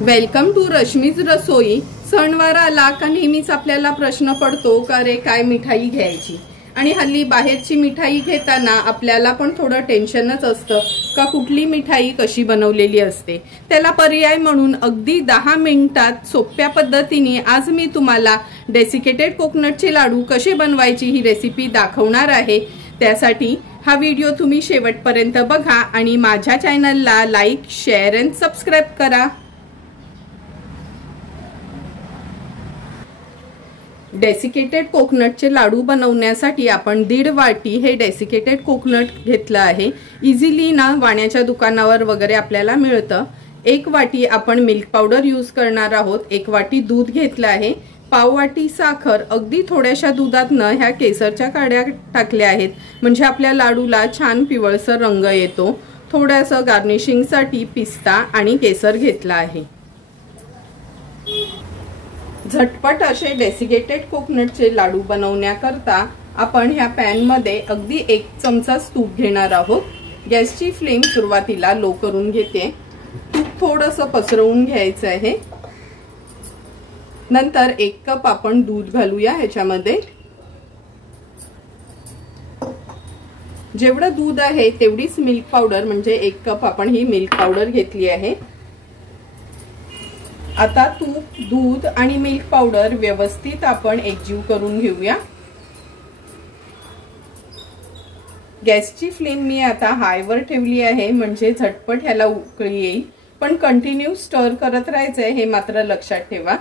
Welcome to Rashmi's रसोई। सणवार आला का नेहमीच आपल्याला प्रश्न पडतो का रे काय मिठाई घ्यायची, आणि हल्ली बाहेरची मिठाई घेताना आपल्याला पण थोडं टेन्शनच असतं का कुठली मिठाई कशी बनवलेली असते। त्याला पर्याय म्हणून अगदी 10 मिनिटात सोप्या पद्धतीने आज मी तुम्हाला डेसिकेटेड कोकोनटचे लाडू कसे बनवायची ही रेसिपी दाखवणार आहे। त्यासाठी हा व्हिडिओ तुम्ही शेवटपर्यंत बघा आणि माझ्या चॅनलला लाईक, शेअर आणि सबस्क्राइब करा। डेसिकेटेड कोकोनटचे लाडू बनवण्यासाठी आपण 1.5 वाटी हे डेसिकेटेड कोकोनट घेतलं आहे। इझिली ना वाण्याच्या दुकानावर वगैरे आपल्याला मिळतं। 1 वाटी आपण मिल्क पावडर यूज करणार आहोत। 1 वाटी दूध घेतलं आहे। पाव वाटी साखर, अगदी थोड्याशा दुधातनं ह्या केसरच्या काड्या टाकल्या आहेत म्हणजे आपल्या लाडूला छान पिवळसर रंग येतो। थोडंसं गार्निशिंगसाठी पिस्ता आणि केसर घेतला आहे। झटपट असे डेसिकेटेड कोकोनटचे लाडू बनवण्याकरता आपण ह्या पॅन मध्ये अगदी 1 चमचा तूप घेणार आहोत। गॅसची फ्लेम सुरुवातीला लो करून घेते। तूप थोडंसं पसरवून घ्यायचं आहे। नंतर 1 कप आपण दूध घालूया ह्याच्यामध्ये। जेवढं दूध आहे तेवढीच मिल्क पावडर, म्हणजे 1 कप आपण ही मिल्क पावडर घेतली आहे। आता तूप, दूध आणि मिल्क पावडर व्यवस्थित आपण एकजीव करून घेऊया। गॅसची फ्लेम मी आता हाय वर ठेवली आहे म्हणजे झटपट ह्याला उकळी येईल, पण कंटिन्यू स्टर करत राहायचंय हे मात्र लक्षात ठेवा।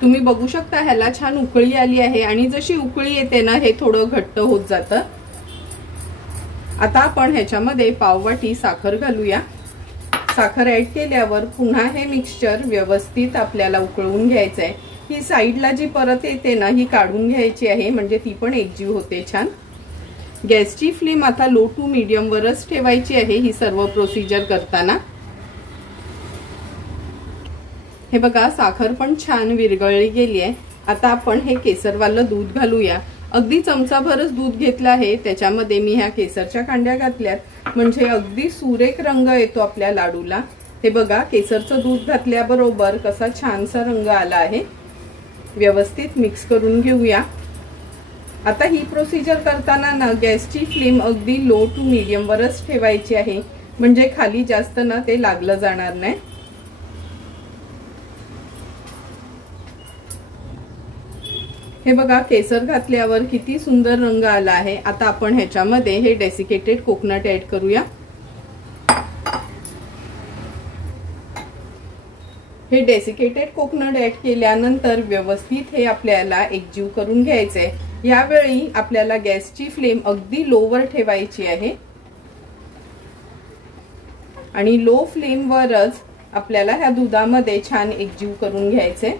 तुम्ही बघू शकता ह्याला छान उकळी आली आहे आणि जशी उकळी येते ना हे थोडं घट्ट होत जातं। आता आपण ह्याच्यामध्ये पाव वाटी साखर घालूया। साखर ऍड केल्यावर पुन्हा हे मिक्सचर व्यवस्थित आपल्याला उकळून घ्यायचंय। ही साईडला जी परत येते ना ही काढून घ्यायची आहे म्हणजे ती पण एकजीव होते छान। गॅसची फ्लेम आता लो टू मीडियम वरच ठेवायची आहे ही सर्व प्रोसिजर करताना। हे बघा साखर पण छान विरघळली गेली आहे। आता आपण हे केसरवालं दूध घालूया। अगदी चमचाभरच दूध घेतलं आहे, त्याच्यामध्ये मी ह्या केसरच्या कांड्या घातल्यात म्हणजे अगदी सुरेख रंग येतो आपल्या लाडूला। हे बघा केसरचं दूध घातल्याबरोबर कसा छानसा रंग आला आहे। व्यवस्थित मिक्स करून घेऊया। आता ही प्रोसिजर करताना ना गॅसची फ्लेम अगदी लो टू मीडियम वरच ठेवायची आहे म्हणजे खाली जास्त ना ते लागलं जाणार नाही। हे बघा केसर घातल्यावर किती सुंदर रंग आला आहे। आता आपण ह्याच्यामध्ये हे डेसिकेटेड कोकोनट ऍड करूया। हे डेसिकेटेड कोकोनट ऍड केल्यानंतर व्यवस्थित हे आपल्याला एकजीव करून घ्यायचंय। यावेळी आपल्याला गॅसची फ्लेम अगदी लो वर ठेवायची आहे आणि लो फ्लेम वरच आपल्याला ह्या दुधामध्ये छान एकजीव करून घ्यायचंय।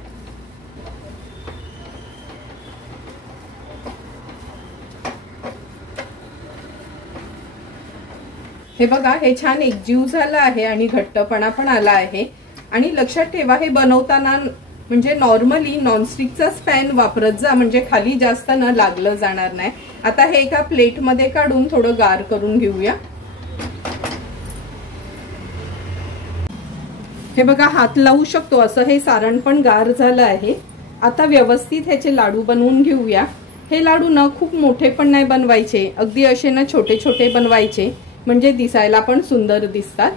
हे बघा हे छान एकजीव झालं आहे आणि घट्टपणा पण आला आहे। आणि लक्षात ठेवा हे बनवताना म्हणजे नॉर्मली नॉनस्टिकचाच पॅन वापरत जा म्हणजे खाली जास्त न लागलं जाणार नाही। आता हे एका प्लेट मध्ये काढून थोडं गार करून घेऊया। हे बघा हात लावू शकतो असं हे सारण पण गार झालं आहे। आता व्यवस्थित ह्याचे लाडू बनवून घेऊया। हे लाडू ना खूप मोठे पण नाही बनवायचे, अगदी असे ना छोटे छोटे बनवायचे म्हणजे दिसायला पण सुंदर दिसतात।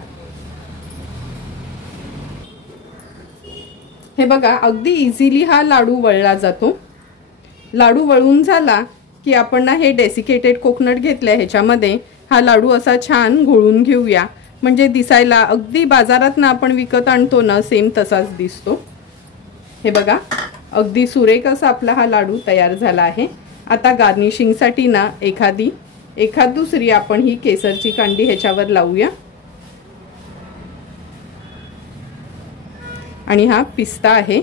हे बघा अगदी इझिली हा लाडू वळला जातो। लाडू वळून झाला की आपण ना हे डेसिकेटेड कोकोनट घेतले ह्याच्यामध्ये हा लाडू असा छान घोळून घेऊया म्हणजे दिसायला अगदी बाजारात ना आपण विकत आणतो ना सेम तसाच दिसतो। हे बघा अगदी सुरेख असा आपला हा लाडू तयार झाला आहे। आता गार्निशिंगसाठी ना एखाद दुसरी आपण ही केसरची कांडी ह्याच्यावर लावूया आणि हा पिस्ता आहे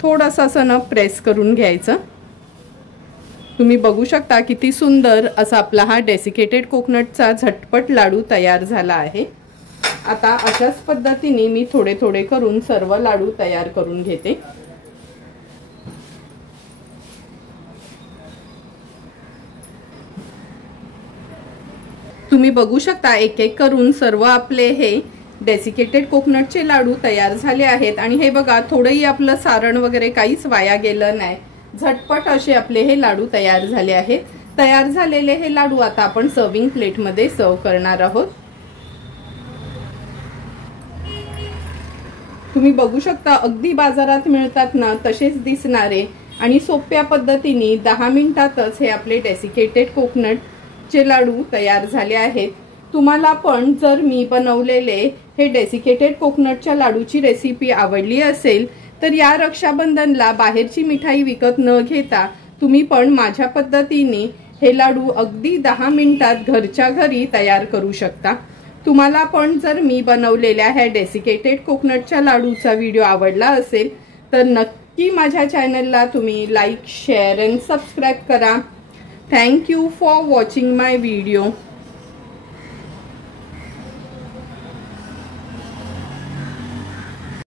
थोडासा असं न प्रेस करून घ्यायचं। तुम्ही बघू शकता किती सुंदर असा आपला हा डेसिकेटेड कोकोनटचा झटपट लाडू तयार झाला आहे। आता अशाच पद्धतीने मी थोडे थोडे करून सर्व लाडू तयार करून घेते। तुम्ही बघू शकता एक एक करून सर्व आपले हे डेसिकेटेड कोकोनटचे लाडू तयार झाले आहेत। आणि हे बघा, थोडंही आपलं सारण वगैरे काहीच वाया गेलं नाही, झटपट असे आपले हे लाडू तयार झाले आहेत। तयार झालेले हे लाडू आता आपण सर्विंग प्लेटमध्ये सर्व करणार आहोत। तुम्ही बघू शकता अगदी बाजारात मिळतात ना तसेच दिसणारे आणि सोप्या पद्धतीने 10 मिनिटातच हे आपले डेसिकेटेड कोकोनटचे लाडू तयार झाले आहेत। तुम्हाला पण जर मी बनवलेले हे डेसिकेटेड कोकोनटच्या लाडूची रेसिपी आवडली असेल तर या रक्षाबंधनला बाहेरची मिठाई विकत न घेता तुम्ही पण माझ्या पद्धतीने हे लाडू अगदी 10 मिनिटात घरच्या घरी तयार करू शकता। तुम्हाला पण जर मी बनवलेल्या ह्या डेसिकेटेड कोकोनटच्या लाडूचा व्हिडिओ आवडला असेल तर नक्की माझ्या चॅनलला तुम्ही लाईक, शेअर अँड सबस्क्राईब करा। Thank you for watching my video.